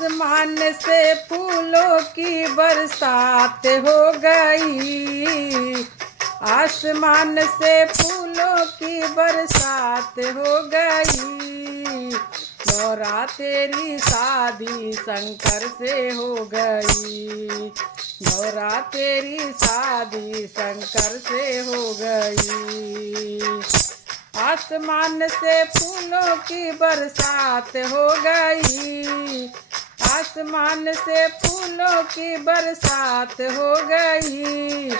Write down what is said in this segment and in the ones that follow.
आसमान से फूलों की बरसात हो गई। आसमान से फूलों की बरसात हो गई। गौरा तेरी शादी शंकर से हो गई। गौरा तेरी शादी शंकर से हो गई। आसमान से फूलों की बरसात हो गई। आसमान से फूलों की बरसात हो गई।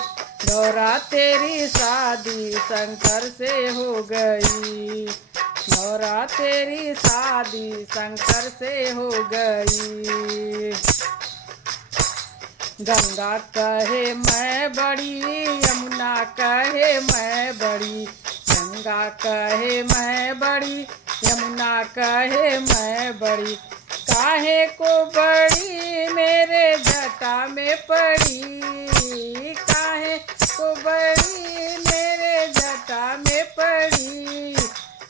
गौरा तेरी शादी शंकर से हो गई। गौरा तेरी शादी शंकर से हो गई। गंगा कहे मैं बड़ी, यमुना कहे मैं बड़ी। गंगा कहे मैं बड़ी, यमुना कहे मैं बड़ी। काहे को बड़ी मेरे जटा में पड़ी। काहे को बड़ी मेरे जटा में पड़ी।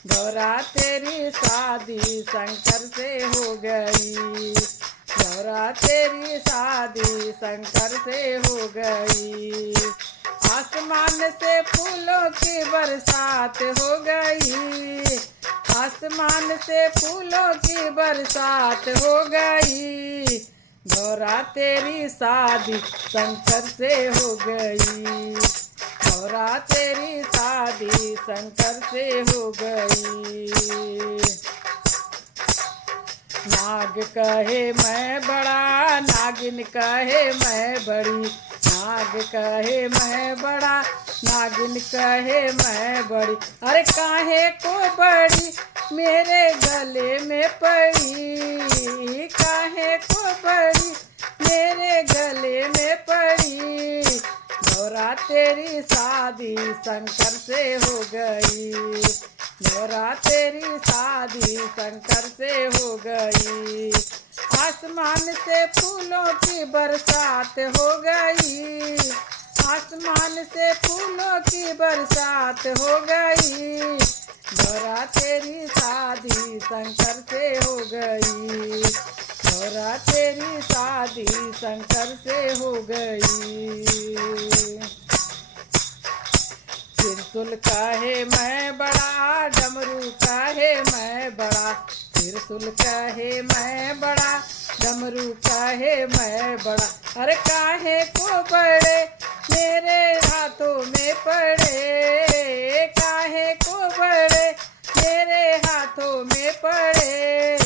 गौरा तेरी शादी शंकर से हो गई। गौरा तेरी शादी शंकर से हो गई। आसमान से फूलों की बरसात हो गई। आसमान से फूलों की बरसात हो गई। गौरा तेरी शादी शंकर से हो गई। गौरा तेरी शादी शंकर से हो गई। नाग कहे मैं बड़ा, नागिन कहे मैं बड़ी। नाग कहे मैं बड़ा, नागिन कहे मैं बड़ी। अरे काहे को बड़ी मेरे गले में पड़ी। काहे को बड़ी मेरे गले में पड़ी। गौरा तेरी शादी शंकर से हो गई। गौरा तेरी शादी शंकर से हो गई। आसमान से फूलों की बरसात हो गई। आसमान से फूलों की बरसात हो गई। गौरा तेरी शादी शंकर से हो गई। गौरा तेरी शादी शंकर से हो गई। त्रिशूल कहे मैं बड़ा, डमरू कहे मैं बड़ा। त्रिशूल कहे मैं बड़ा, डमरू कहे मैं बड़ा। अरे काहे को बड़े मेरे हाथों में पड़े। काहे को बड़े मेरे हाथों में पड़े।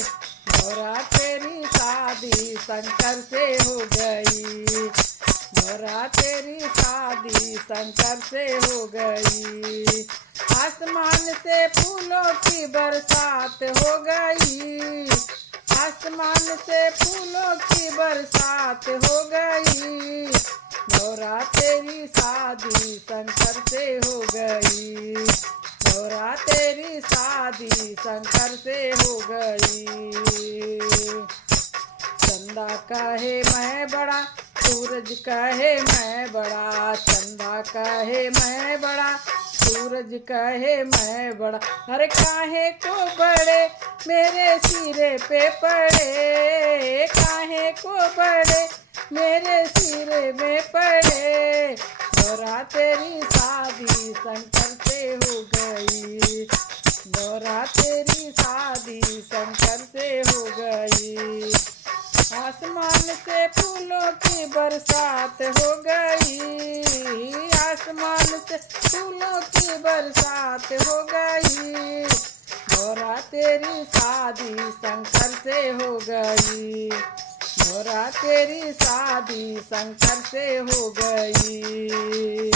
गौरा तेरी शादी शंकर से हो गई। गौरा तेरी शादी शंकर से हो गई। आसमान से फूलों की बरसात हो गई। आसमान से फूलों की बरसात हो गई। गौरा तेरी शादी शंकर से हो गई। गौरा तेरी शादी शंकर से हो गई। चंदा कहे मैं बड़ा, सूरज कहे मैं बड़ा। चंदा कहे मैं बड़ा, सूरज कहे मैं बड़ा। अरे काहे को बड़े मेरे सिरे पे पड़े। काहे को बड़े मेरे सिरे में पड़े। गौरा तेरी शादी शंकर से हो गई। गौरा तेरी शादी शंकर से हो गई। आसमान से फूलों की बरसात हो गई। आसमान से फूलों की बरसात हो गई। गौरा तेरी शादी शंकर से हो गई। गौरा तेरी शादी शंकर से हो गई।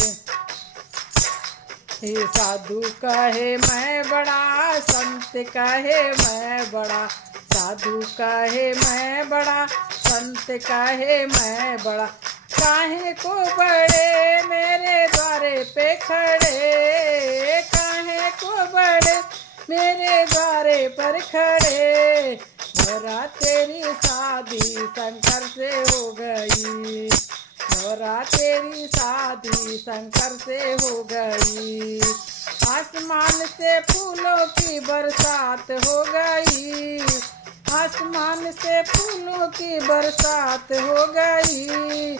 हे साधु कहे मैं बड़ा, संत कहे मैं बड़ा। साधु कहे मैं बड़ा, संत कहे मैं बड़ा। काहे को बड़े मेरे द्वारे पे खड़े। काहे को बड़े मेरे द्वारे पर खड़े। गौरा तेरी शादी शंकर से हो गई। गौरा तेरी शादी शंकर से हो गई। आसमान से फूलों की बरसात हो गई। आसमान से फूलों की बरसात हो गई।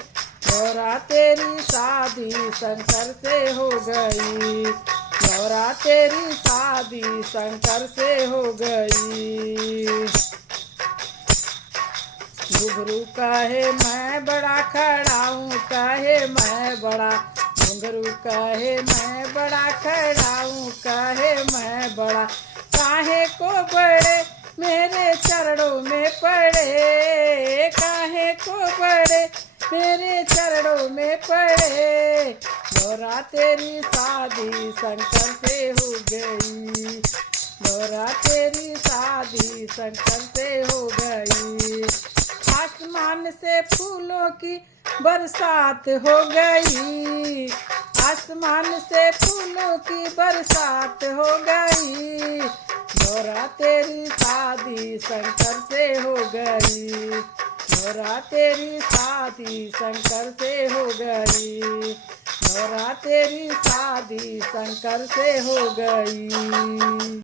गौरा तेरी शादी शंकर से हो गई। गौरा तेरी शादी शंकर से हो गई। घुंघरू कहे मैं बड़ा खड़ा हूँ, कहे मैं बड़ा। घुंघरू कहे मैं बड़ा खड़ा हूँ, कहे मैं बड़ा। काहे को बड़े मेरे चरणों में पड़े, काहे को बड़े मेरे चरणों में पड़े। गौरा तेरी शादी शंकर से हो गई। गौरा तेरी शादी शंकर से हो गई। आसमान से फूलों की बरसात हो गई। आसमान से फूलों की बरसात हो गई। गौरा तेरी शादी शंकर से हो गई। गौरा तेरी शादी शंकर से हो गई। गौरा तेरी शादी शंकर से हो गई।